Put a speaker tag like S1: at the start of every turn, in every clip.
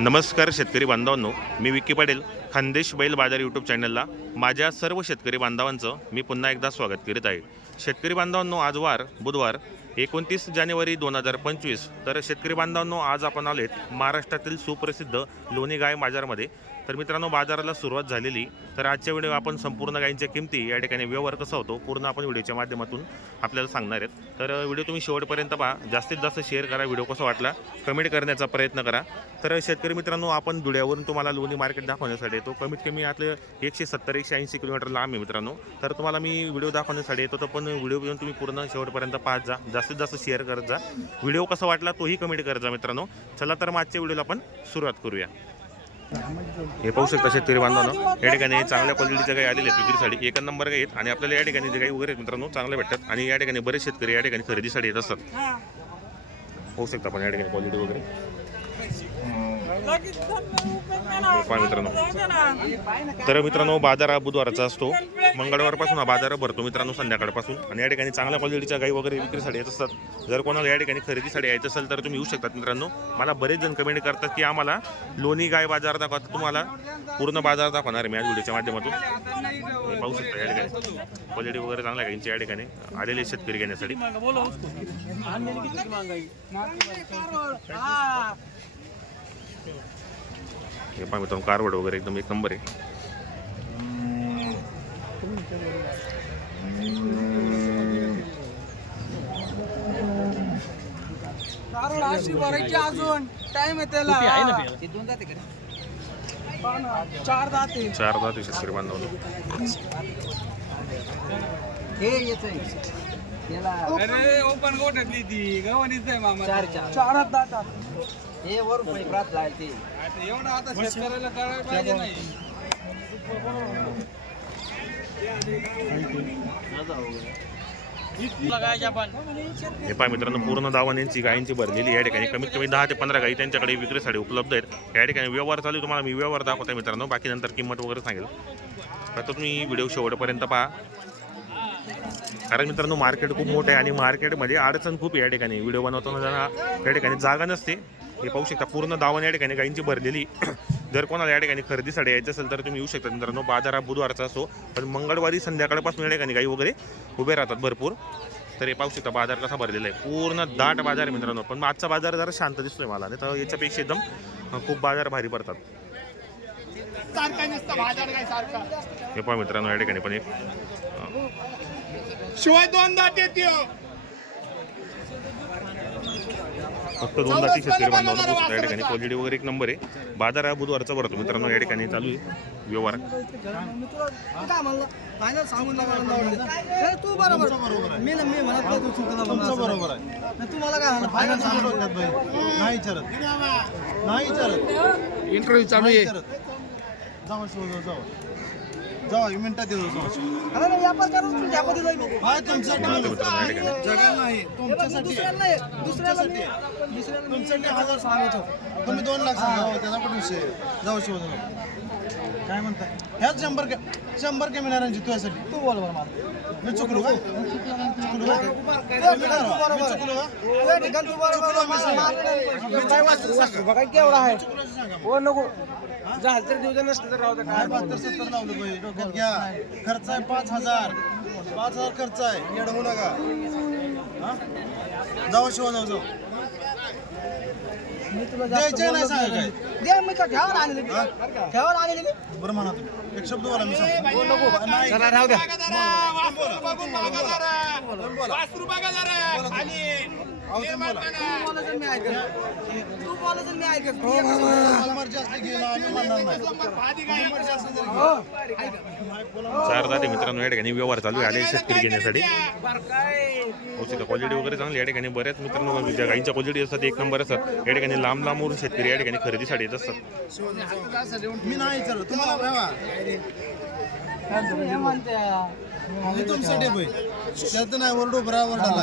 S1: नमस्कार शेतकरी बांधवांनो मी विक्की पाटील खानदेश बैल बाजार यूट्यूब चॅनलला माझ्या सर्व शेतकरी बांधवांचं मी पुन्हा एकदा स्वागत करीत आहे. शेतकरी बांधवांनो आज वार बुधवार एकोणतीस जानेवारी दोन हजार पंचवीस. तर शेतकरी बांधवांनो आज आपण आलेत महाराष्ट्रातील सुप्रसिद्ध लोणी गाय बाजारमध्ये. तर मित्रांनो बाजाराला सुरुवात झालेली. तर आजच्या व्हिडिओ आपण संपूर्ण गायींच्या किमती या ठिकाणी व्यवहार कसा होतो पूर्ण आपण व्हिडिओच्या माध्यमातून आपल्याला सांगणार आहेत. तर व्हिडिओ तुम्ही शेवटपर्यंत पहा. जास्तीत जास्त शेअर करा व्हिडिओ कसा वाटला कमेंट करण्याचा प्रयत्न करा. तर शेतकरी मित्रांनो आपण धुळ्यावरून तुम्हाला लोणी मार्केट दाखवण्यासाठी येतो. कमीत कमी यातलं एकशे सत्तर एकशे ऐंशी किलोमीटर लांब आहे मित्रांनो. तर तुम्हाला मी व्हिडिओ दाखवण्यासाठी येतो. तर पण व्हिडिओ घेऊन तुम्ही पूर्ण शेवटपर्यंत पाहत जा. जास्तीत जास्त शेअर करत जा. व्हिडिओ कसा वाटला तोही कमेंट करत जा मित्रांनो. चला तर मागच्या व्हिडिओला आपण सुरुवात करूया. हे पाहू शकता शेतकरी बांधवांनो या ठिकाणी चांगल्या क्वालिटीच्या काही आलेले आहेत. विक्रीसाठी एक नंबर काही आहेत आणि आपल्याला या ठिकाणी जे काही वगैरे आहेत मित्रांनो चांगले भेटतात आणि या ठिकाणी बरेच शेतकरी या ठिकाणी खरेदीसाठी येत असतात. पाहू शकता आपण या ठिकाणी क्वालिटी वगैरे. पहा मित्रांनो. तर मित्रांनो बाजार हा बुधवारचा असतो. मंगळवारपासून हा बाजार भरतो मित्रांनो संध्याकाळपासून. आणि या ठिकाणी चांगल्या क्वालिटीच्या गाई वगैरे विक्रीसाठी येत असतात. जर कोणाला या ठिकाणी खरेदीसाठी यायचं असेल तर तुम्ही येऊ शकतात मित्रांनो. मला बरेच जण कमेंट करतात की आम्हाला लोणी गाय बाजार दाखवा. तर तुम्हाला पूर्ण बाजार दाखवणार आहे मी आज व्हिडिओच्या माध्यमातून. पाहू शकता या ठिकाणी. क्वालिटी वगैरे चांगल्या गाईंची या ठिकाणी आलेले शेतकरी घेण्यासाठी. हे पहा मित्रांनो कारवड वगैरे एकदम एक नंबर आहे.
S2: भरायची अजून. टाइम आहे त्याला. चार दाते
S1: चार जाती शेतकरी बांधवांनो.
S2: अरे ओपन गोठ्यातली ती. गव्हाणीच आहे मामा. चार दातात एवढं आता शेतकऱ्याला कळायला पाहिजे नाही.
S1: हे पहा मित्रांनो पूर्ण दावाण्यांची गायींची भरलेली या ठिकाणी. कमीत कमी दहा ते पंधरा गायी त्यांच्याकडे विक्रीसाठी उपलब्ध आहेत. या ठिकाणी व्यवहार चालू आहे. तुम्हाला मी व्यवहार दाखवतो मित्रांनो. बाकी नंतर किंमत वगैरे सांगेल. आता तुम्ही व्हिडिओ शेवटपर्यंत पहा. कारण मित्रांनो मार्केट खूप मोठं आहे आणि मार्केटमध्ये अडचण खूप आहे या ठिकाणी. व्हिडिओ बनवताना या ठिकाणी जागा नसते. हे पाहू शकता पूर्ण दावण या ठिकाणी गायींची भरलेली जर कोणाला या ठिकाणी खरेदीसाठी यायचं असेल तर तुम्ही येऊ शकता. मित्रांनो बाजार हा बुधवारचा असो पण मंगळवारी संध्याकाळपासून या ठिकाणी गाई वगैरे उभे राहतात भरपूर. तर हे पाहू शकता बाजार कसा भरलेला आहे. पूर्ण दाट बाजार आहे मित्रांनो पण आजचा बाजार जरा शांत दिसतोय मला. नाही तर याच्यापेक्षा एकदम खूप बाजार भारी पडतात. हे पहा मित्रांनो या ठिकाणी पण एक
S2: शिवाय दोन दाट येते
S1: फक्त दोन जाती शेतकरी बांधवांना पोहोचतो या ठिकाणी क्वालिटी वगैरे एक नंबर आहे. बाजार हा बुधवारचा भरतो. मित्रांनो या ठिकाणी चालू आहे व्यवहार.
S2: तू बरोबर मी ना मी म्हणत नाही, तू चुकला म्हणून असं.
S3: बरोबर आहे.
S2: नाही, तू मला काय म्हणलं
S3: फायनल सांगू डोक्यात बाई नाही विचारत नाही विचारत
S2: इंटरव्ह्यू चालू आहे
S3: जाऊ मिनिटात येतो
S2: अरे मी व्यापार करून तू व्यापार दिलाय मी
S3: हा तुमच्यासाठी म्हणून. जगाला नाही.
S2: हे बघ,
S3: तुमच्यासाठी.
S2: दुसऱ्याला नाही, दुसऱ्याला मी दुसऱ्याला मी
S3: तुमच्यासाठी हजार
S2: सांगतो
S3: तुम्ही दोन लाख सांगा हो, त्याचा पण विषय आहे. जाऊ शिव जाऊ. काय म्हणताय? ह्याच शंभर के शंभर के मिळणाऱ्यांची तुझ्यासाठी
S2: तू बोल बरं मला.
S3: मी चुकलो का? चुकलो का? मी चुकलो का?
S2: तुझ्या ठिकाणी तू बरोबर मला मारलं नाही. बघा केवढा आहे.
S3: चुकलो सांगा.
S2: हो नको. झालं तर दिवसा नसतं तर राहू दे
S3: काय
S2: काय
S3: बहात्तर सत्तर लावलं पाहिजे डोक्यात घ्या. खर्च आहे पाच हजार. पाच हजार खर्च आहे. येड होऊ नका. हा? जाऊ शिवा जाऊ जाऊ.
S2: मी तुला जास्त
S3: द्यायचे नाही
S2: बोललोच
S3: सांगा
S2: नाही. दे मी का ठेवावर आणले मी ठेवावर आणले मी
S3: बरं म्हणा तुम्ही. एक शब्द बोला मी सांगतो. नाही
S2: चला राहू द्या.
S3: अहो, तुम्ही बोला.
S2: तू मी ऐकत तू मी
S3: असली की आम्ही म्हणणार नाही
S1: चार जाती मित्रांनो या ठिकाणी व्यवहार चालू आहे. आले शेतकरी घेण्यासाठी. औषध क्वालिटी वगैरे चांगली या ठिकाणी बऱ्याच मित्रांनो. ज्या गाईंच्या क्वालिटी असतात एक नंबर असतात. या ठिकाणी लांब लांबवरून शेतकरी या ठिकाणी खरेदीसाठी येत असतात.
S3: मी नाही तुम्हाला तुमच्यासाठी नाही ओरडो भरा वरडाला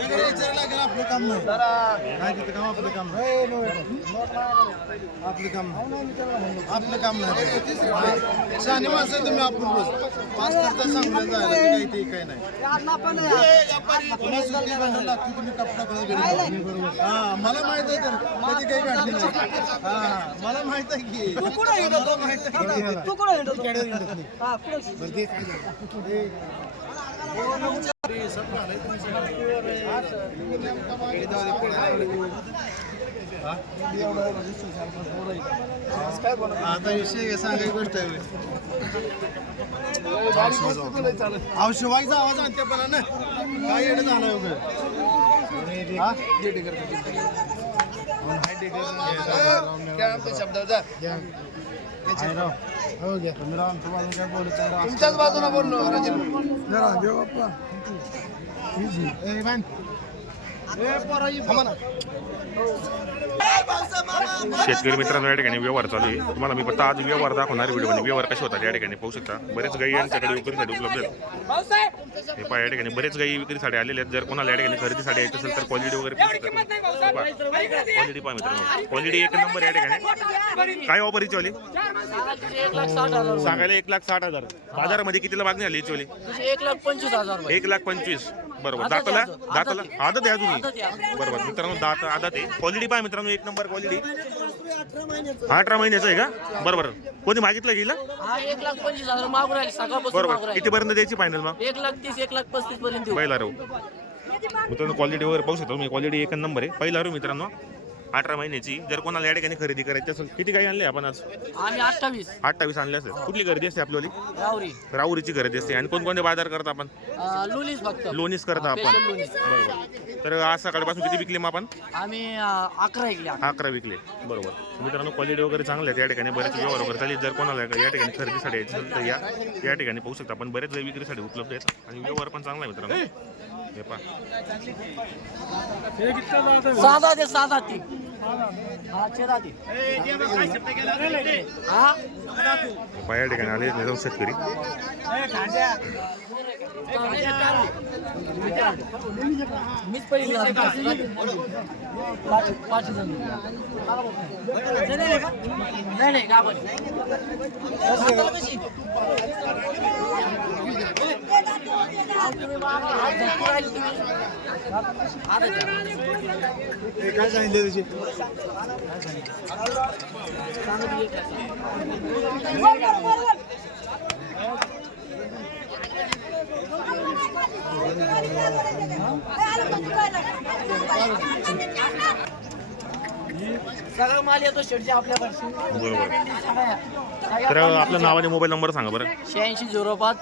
S3: ते त्याकडे विचारायला लागेल आपलं काम नाही तिथं काम आपलं काम नाही आपलं काम नाही आपलं काम नाही शहाणे माणसं तुम्ही आपण रोज पाच करता सांगून जायला काही ते काही नाही पुन्हा सुट्टी भांडण लागते तुम्ही कपडा घरी जाऊ. हा मला माहीत आहे तर कधी काही काढली नाही हा मला माहीत आहे की.
S4: तू कुठं? हा, कुठं?
S3: बरं ते काय? ते- आता विषय सांगायची गोष्ट. आहे औषधाचा आवाज आणते पण ना? काय येणं झालं वगैरे हा? हो घ्या?
S5: तुमच्याच बाजूला बोललो
S3: जरा देव बाप्पा. Easy. ए, थांबा ना.
S1: शेतकरी मित्रांनो या ठिकाणी व्यवहार चालू आहे. तुम्हाला मी पत्ता आज व्यवहार दाखवणार व्हिडिओ म्हणजे व्यवहार कसे होतात या ठिकाणी पाहू शकता. बरेच गाई यांच्याकडे विक्रीसाठी उपलब्ध आहेत. हे पहा या ठिकाणी बरेच गाई विक्रीसाठी आलेले आहेत. जर कोणाला या ठिकाणी खरेदीसाठी यायचं असेल तर क्वालिटी वगैरे क्वालिटी पहा मित्रांनो. क्वालिटी एक नंबर या ठिकाणी. काय ऑफर हिची वाली सांगायला एक लाख साठ हजार. बाजारामध्ये कितीला मागणी आली हिची वाली
S4: एक लाख पंचवीस. हजार
S1: एक लाख पंचवीस बरोबर. दाताला? दाताला? आदत आहे अजून बरोबर. मित्रांनो दात आदत आहे. क्वालिटी पहा मित्रांनो एक नंबर क्वालिटी अठरा महिन्याचं. आहे का? बरोबर कोणी मागितलं गेलं
S4: हा एक लाख पंचवीस हजार मागून राहिले सकाळपासून मागून
S1: बरोबर
S4: राहिले.
S1: कितीपर्यंत द्यायची फायनल मग?
S4: एक लाख तीस एक लाख पस्तीस पर्यंत देऊ.
S1: पहिला रो मित्रांनो क्वालिटी वगैरे पाहू शकतो मी क्वालिटी एक नंबर आहे. पहिला रो मित्रांनो. अठरा महिन्याची. जर कोणाला या ठिकाणी खरेदी करायची असेल किती काही आणले आपण आज?
S4: आम्ही अठ्ठावीस.
S1: अठ्ठावीस आणले असेल. कुठली खरेदी असते आपली
S4: रावरी
S1: राहुरीची खरेदी असते. आणि कोणकोणते बाजार करता आपण?
S4: अं, लुलीस फक्त.
S1: लोणीच करता आपण.
S4: Special लोणीच.
S1: बरोबर. तर आज सकाळपासून किती विकले मग आपण?
S4: आम्ही अं, अकरा ऐकले
S1: अकरा विकले. बरोबर. मित्रांनो क्वालिटी वगैरे चांगले आहेत या ठिकाणी बरेच व्यवहार वगैरे चालेल. जर कोणाला या ठिकाणी खरेदीसाठी यायचं असेल तर या या ठिकाणी पाहू शकता. आपण बरेच काही विक्रीसाठी उपलब्ध आहेत. आणि व्यवहार पण चांगला आहे मित्रांनो. हे पहा.
S4: साधा ते साधा ती. हा चेरा
S1: ठिकाणी आले निजाम शेतकरी.
S4: मीच पहिली पाच पाच जण नाही नाही गावात हाताला कशी
S3: ए, काय सांगितलं त्याची
S4: सगळं माल येतो शेडचे आपल्याकडे
S1: तर आपलं नाव आणि मोबाईल नंबर सांगा बरं.
S4: शहाऐंशी झिरो पाच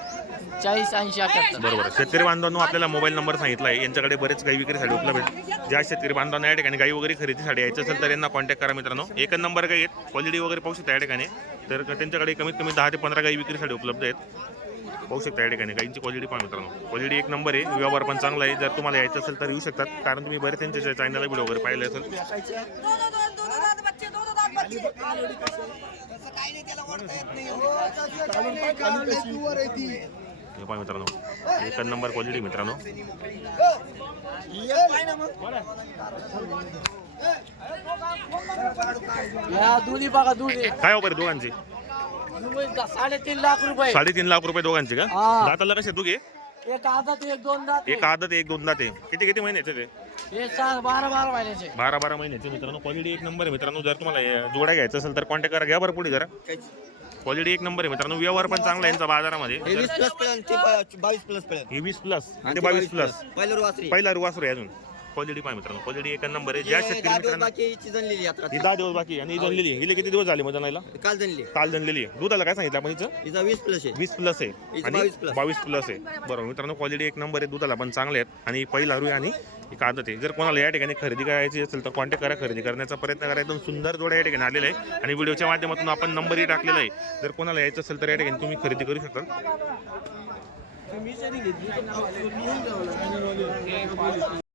S4: चाळीस ऐंशी अठ्याहत्तर.
S1: बरोबर. शेतकरी बांधवांनो आपल्याला मोबाईल नंबर सांगितला आहे यांच्याकडे बरेच गाई विक्रीसाठी उपलब्ध आहेत. ज्या शेतकरी बांधवांना या ठिकाणी गाई वगैरे खरेदीसाठी यायचं असेल तर यांना कॉन्टॅक्ट करा मित्रांनो. एक नंबर गाई आहेत. क्वालिटी वगैरे पाहू शकता या ठिकाणी. तर त्यांच्याकडे कमीत कमी दहा ते पंधरा गाई विक्रीसाठी उपलब्ध आहेत. पाहू शकता या ठिकाणी. गाईंची क्वालिटी पहा मित्रांनो. क्वालिटी एक नंबर आहे. व्यवहार पण चांगला आहे. जर तुम्हाला यायचं असेल तर येऊ शकतात. कारण तुम्ही बरेच त्यांच्या चॅनलला व्हिडिओ वगैरे पाहिले असेल. हे पहा मित्रांनो एक नंबर क्वालिटी मित्रांनो.
S4: या दोन्ही बघा दोन्ही.
S1: काय ऑफर दोघांची?
S4: साडेतीन लाख रुपये.
S1: साडेतीन लाख रुपये दोघांची का?
S4: हा.
S1: दाताला कसे दोघे?
S4: एक आदत एक दोन दात.
S1: एक आदत एक दोन दाते. किती किती महिन्याचे ते?
S4: हे सहा बारा बारा महिन्याचे.
S1: बारा बारा महिन्याचे मित्रांनो. क्वालिटी एक नंबर आहे मित्रांनो. जर तुम्हाला हे जोड्या घ्यायचं असेल तर कॉन्टॅक्ट करा. घ्या बरं पुढे जरा. क्वालिटी एक नंबर आहे मित्रांनो. व्यवहार पण चांगला आहे यांचा बाजारामध्ये.
S5: वीस प्लस पर्यंत ते बा- बावीस प्लस पर्यंत.
S1: हे वीस प्लस ते बावीस प्लस
S5: पहिलं वासरी
S1: पहिला रुवासरू आहे अजून. क्वालिटी पाय मित्रांनो. क्वालिटी एक नंबर आहे. ज्या शेतकरी मित्रांनो
S5: बाकी जनलेली यात्रा
S1: ही दहा दिवस बाकी आणि ही जनलेली आहे. हिला किती दिवस झाले मग जणायला
S5: काल जनली
S1: काल जनलेली आहे. दुधाला काय सांगितलं आपण हिचं?
S5: हिचा वीस प्लस आहे.
S1: वीस प्लस आहे.
S5: हिचं
S1: आणि
S5: 22 plus.
S1: बावीस प्लस आहे. बरोबर. मित्रांनो क्वालिटी एक नंबर आहे. दुधाला पण चांगले आहेत. आणि पहिला रुई आणि एक आदत आहे. जर कोणाला या ठिकाणी खरेदी करायची असेल तर कॉन्टॅक्ट करा. खरेदी करण्याचा प्रयत्न करा. एकदम सुंदर जोड्या या ठिकाणी आलेला आहे आणि व्हिडिओच्या माध्यमातून आपण नंबरही टाकलेला आहे. जर कोणाला यायचं असेल तर या ठिकाणी तुम्ही खरेदी करू शकता.